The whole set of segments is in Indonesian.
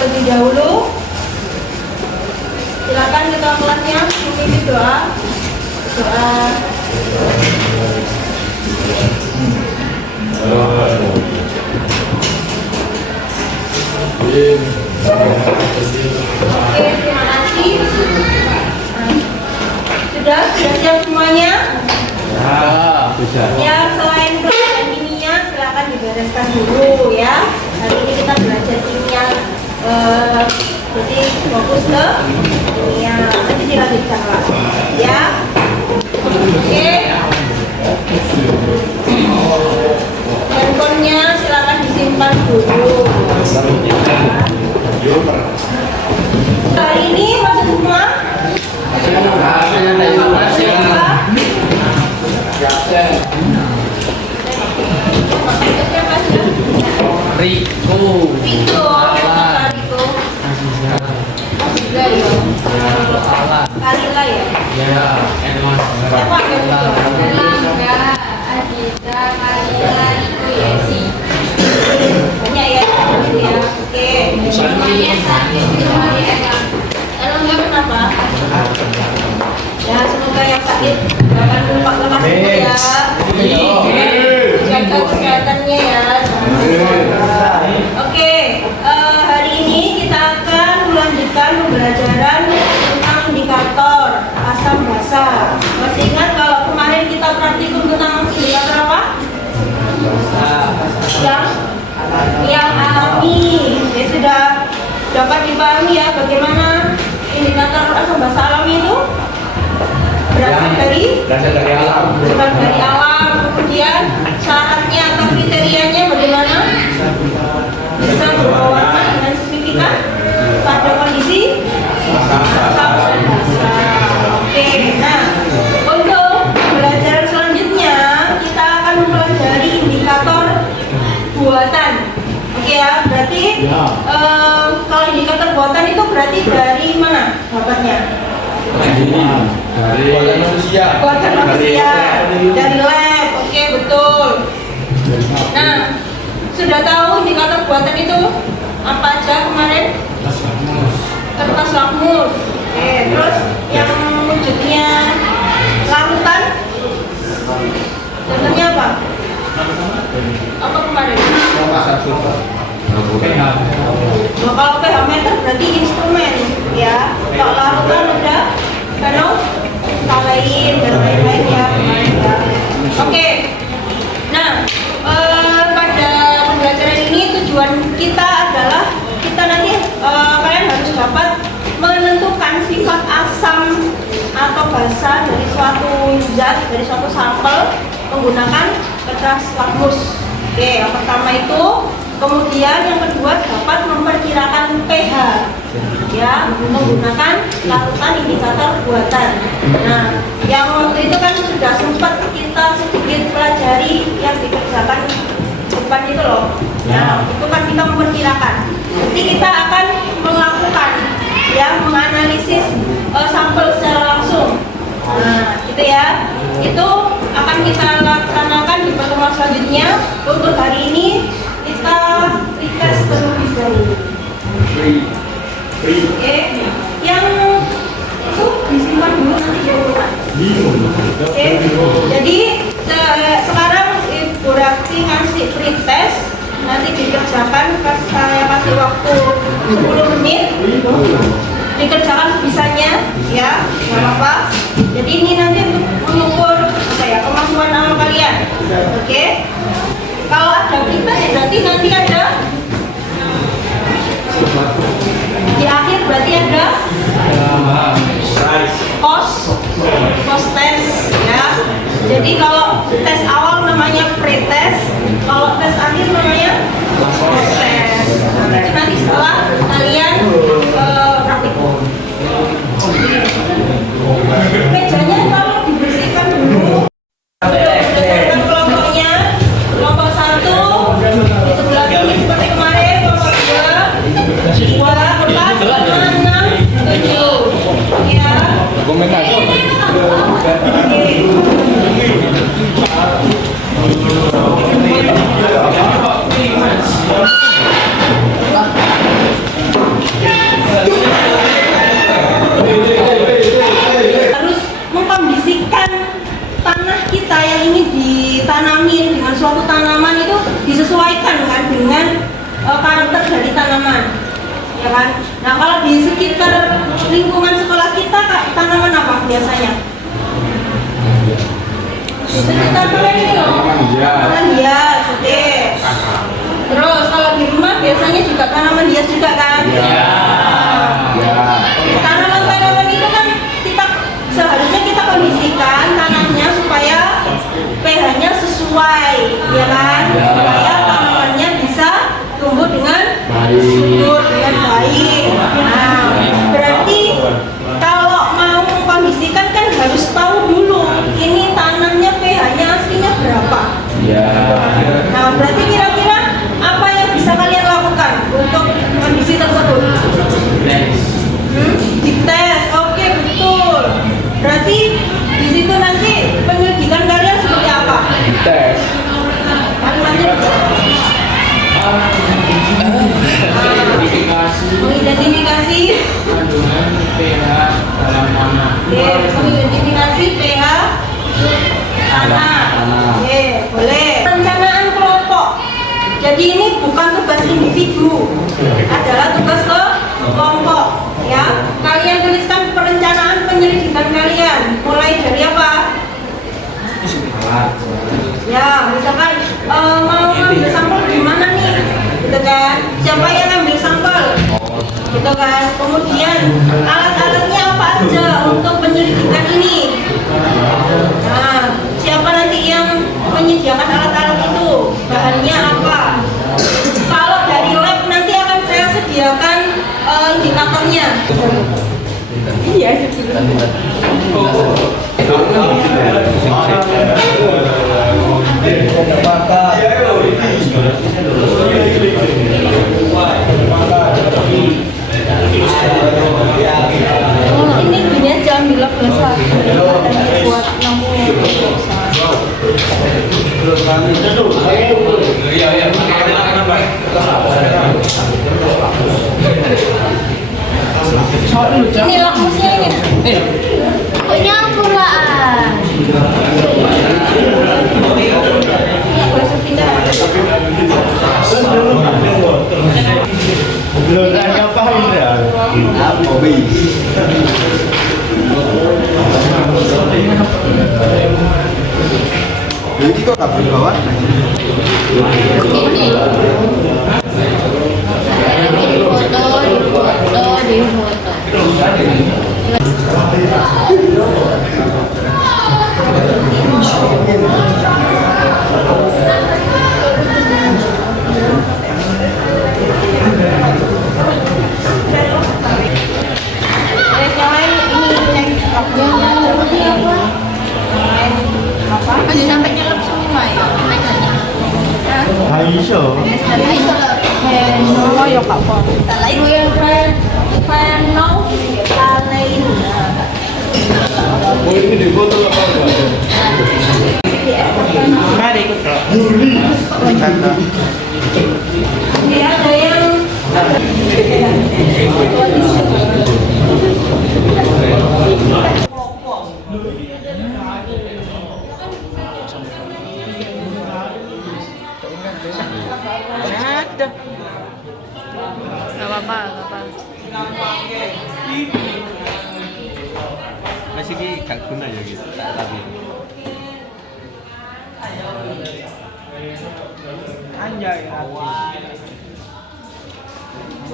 terlebih dahulu. Silakan ketua kelasnya memimpin doa. Oke, terima kasih. Sudah siap semuanya? Ya, selain pelajaran kimia, silakan dibereskan dulu ya. Hari ini kita belajar kimia, jadi fokus ke kimia. Nanti dilanjutkan lah, ya. Oke. Handphonenya silakan disimpan dulu. Hari ini masuk semua? Riko. Kalila ya? Ya, siapa yang Adita, Kalila, itu Yesi. Banyak ya? Oke. Semuanya sakit, semuanya enak. Emangnya kenapa? Ya, semoga yang sakit jangan lupa lepas dulu ya. Jaga kesehatannya ya. Oke, hari ini kita akan melanjutkan pembelajaran tentang indikator asam basa. Masih ingat kalau kemarin kita praktikum tentang indikator apa? Yang alami. Ya, sudah dapat dipahami ya bagaimana indikator asam basa alami itu berasal dari alam. Kemudian syaratnya atau kriterianya bagaimana? Bisa berwarna dengan signifikan pada kondisi asam basa. Oke, nah untuk pembelajaran selanjutnya kita akan mempelajari indikator buatan. Oke ya, berarti kalau indikator buatan itu berarti dari mana dapatnya? Dari buatan manusia, dari lab. Oke, betul. Nah, sudah tahu indikator buatan itu apa aja kemarin? Kertas lakmus. Oke, terus yang wujudnya larutan, contohnya apa? Apa kemarin? Nah, kalau pH meter berarti instrumen ya. Kalau larutan udah kalain dan lain-lain ya. Oke. Nah, pada pembelajaran ini tujuan kita adalah kita nanti kalian harus dapat menentukan sifat asam atau basa dari suatu zat, dari suatu sampel menggunakan kertas lakmus. Oke, yang pertama itu. Kemudian yang kedua dapat memperkirakan pH ya menggunakan larutan indikator buatan. Nah, yang waktu itu kan sudah sempat kita sedikit pelajari yang dikerjakan depan itu loh. Nah, itu kan kita memperkirakan. Jadi kita akan melakukan ya menganalisis sampel secara langsung. Nah, gitu ya. Itu akan kita laksanakan di pertemuan selanjutnya. Untuk hari ini kita request terlebih dahulu. Oke, yang itu disimpan dulu nanti diurutan. Oke, jadi sekarang Ibu Rakti ngasih free test, nanti dikerjakan saya kasih waktu 10 menit, dikerjakan sebisanya, ya, nggak apa-apa. Jadi ini nanti untuk mengukur apa ya kemampuan awal kalian. Oke. Kalau ada prepes berarti nanti ada di akhir berarti ada post test ya. Jadi kalau tes awal namanya pre-test, kalau tes akhir namanya post test. Itu nanti setelah kalian praktikum. Mejanya kalau dibersihkan dulu. Kelompok 1 di sebelah sini seperti kemarin, kelompok 2, 4, 5, 6, 7 ya. kita yang ingin ditanamin dengan suatu tanaman itu disesuaikan kan dengan karakter dari tanaman, ya kan? Nah, kalau di sekitar lingkungan sekolah kita, tanaman apa biasanya? Di sekitar kalian ini loh, tanaman hias, oke. Terus kalau di rumah biasanya juga tanaman hias juga kan? Tanaman-tanaman itu kan seharusnya kita kondisikan tanahnya supaya pH-nya sesuai, ya kan? Supaya tanamannya bisa tumbuh dengan subur, dengan baik. Nah, berarti kalau mau kondisikan kan harus tahu dulu ini tanahnya pH-nya aslinya berapa. Nah, berarti kira-kira apa yang bisa kalian lakukan untuk kondisi tersebut? Dites, oke, betul. Berarti di situ nanti penyelidikan kalian seperti apa? Tes. Mengidentifikasi kandungan pH dalam tanah. mengidentifikasi pH tanah. Boleh. Perencanaan kelompok. Jadi ini bukan tugas individu, adalah tugas kelompok. Ya, kalian tuliskan perencanaan penyelidikan kalian. Mulai dari apa? Ya, misalkan mau ambil sampel di mana nih? Gitu kan? Siapa yang ambil sampel? Gitu kan? Kemudian alat-alatnya apa aja untuk penyelidikan ini? Nah, siapa nanti yang menyediakan alat-alat itu? Bahannya apa? Kalau dari lab nanti akan saya sediakan indikatornya. Iya, ini dunia jam 12 lah dan buat namunya. Ini lakmusnya ini. Punya Al-Quran. Ini bahasa pindah. Belum ada apa Indra? Hobi. Jadi kok tak berbawa? Ini. Di foto. Yang lain ini cek apa? Masih sampai nyelap semua ya mereka. Aisyah. Oh ya Kak Pon. Feno lain. Oh ini di foto apa? Mari ikut dong. Ini ada yang Gak apa-apa, gak apa. Masih di gak guna ya gitu. Tapi anjay.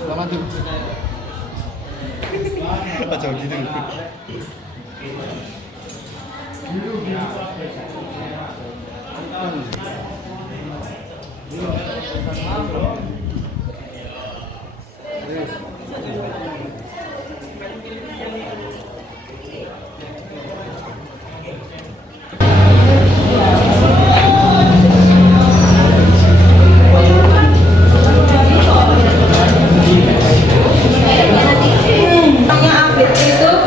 Lama tuh. Macam gitu.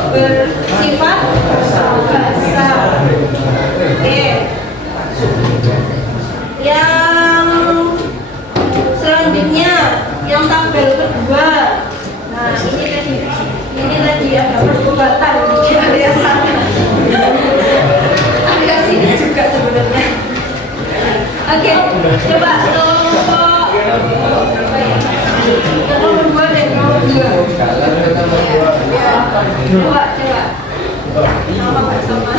bersifat basah. Oke. Coba kelompok nomor 2 deh, nomor 2. Coba. Sama.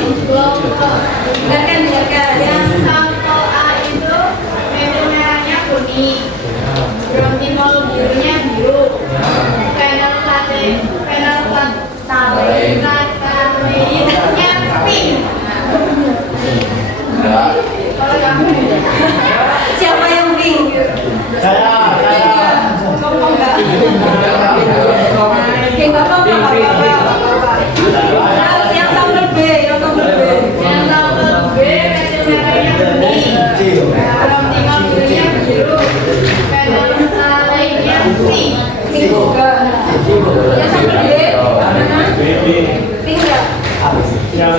Dengarkan. Yang sampel A itu merahnya kuning, brontimol birunya biru, panel katalinnya pink. Kalau kamu Siapa yang pink? Saya. Kamu enggak? Oke, enggak apa-apa. Yang sambal B. yang sampel B merahnya kuning, brontimol birunya biru, panel katalinnya pink. Pink juga. Yang sambal B mana? Pink enggak? Yang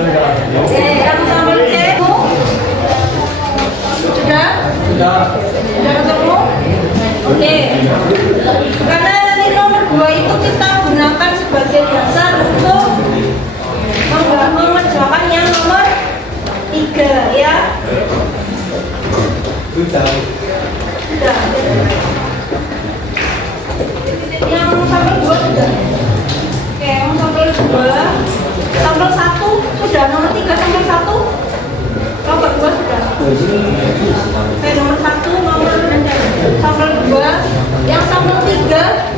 sambal C sudah ketemu? Oke. Karena nanti nomor 2 itu kita gunakan sebagai dasar untuk mengerjakan yang nomor 3 ya. Sudah. Yang sampel 2 sudah. Oke, yang sampel 2. Sampel 1 sudah, nomor 3 sampel 1. Nomor 2 sudah. Oke, nomor 1, nomor sampel 2. Yang sampel 3.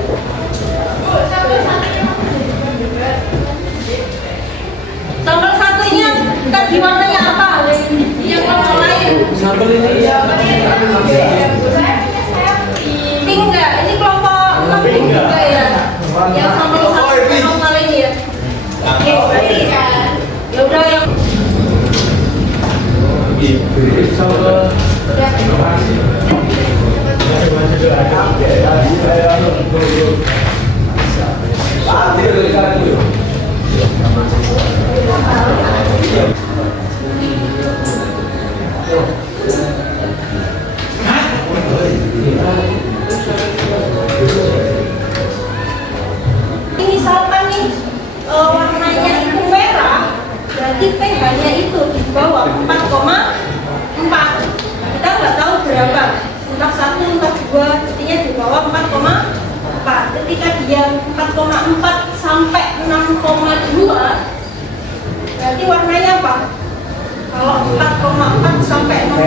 Sampel 1-nya tadi warnanya apa? Yang warna lain. Sampel ini ya. Pink enggak? Ini kelompok 6 pink juga ya. Yang sampel 1 warna lain ya. Oke, berarti ya udah yang misalkan nih warnanya itu merah, berarti pH-nya itu di bawah 4,4. Kita nggak tahu berapa, entah 1, entah 2, mestinya di bawah 4,4. Ketika dia 4,4 sampai 6,2, berarti warnanya apa? Kalau 4,4 sampai 6,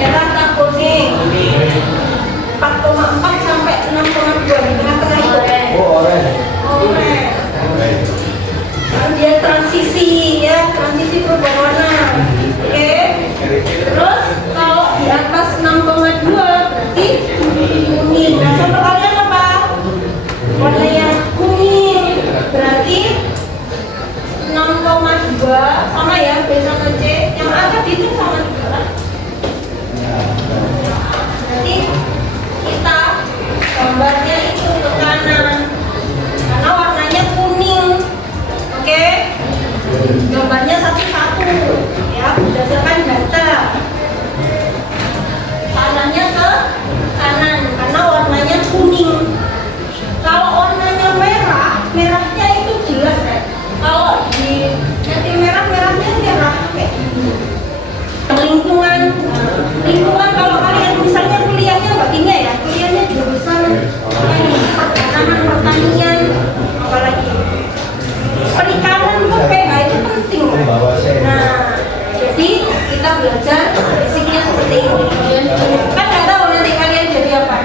merah atau kuning? 4,4 sampai 6,2 di tengah-tengah itu. Orange. Lalu dia transisi ya, transisi perubahan warna. Oke. Terus kalau di atas 6,2 berarti kuning. Nah, contoh kalian apa? Warnanya kuning. Berarti 6,2 sama ya, B sama C. Yang atas itu sama juga. Berarti kita gambarnya itu ke kanan karena warnanya kuning. Oke, gambarnya satu-satu ya berdasarkan data. Kanannya ke kanan karena warnanya kuning. Kalau warnanya merah, merahnya itu jelas ya. Kalau di nyetir merahnya merah kayak gini. Lingkungan, lingkungan kalau kalian misalnya kuliahnya nggak kimia ya, kuliahnya jurusan pertanian, apalagi perikanan tuh pH itu penting. Nah, jadi kita belajar basicnya seperti ini. Kan nggak tahu nanti kalian jadi apa,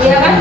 iya kan?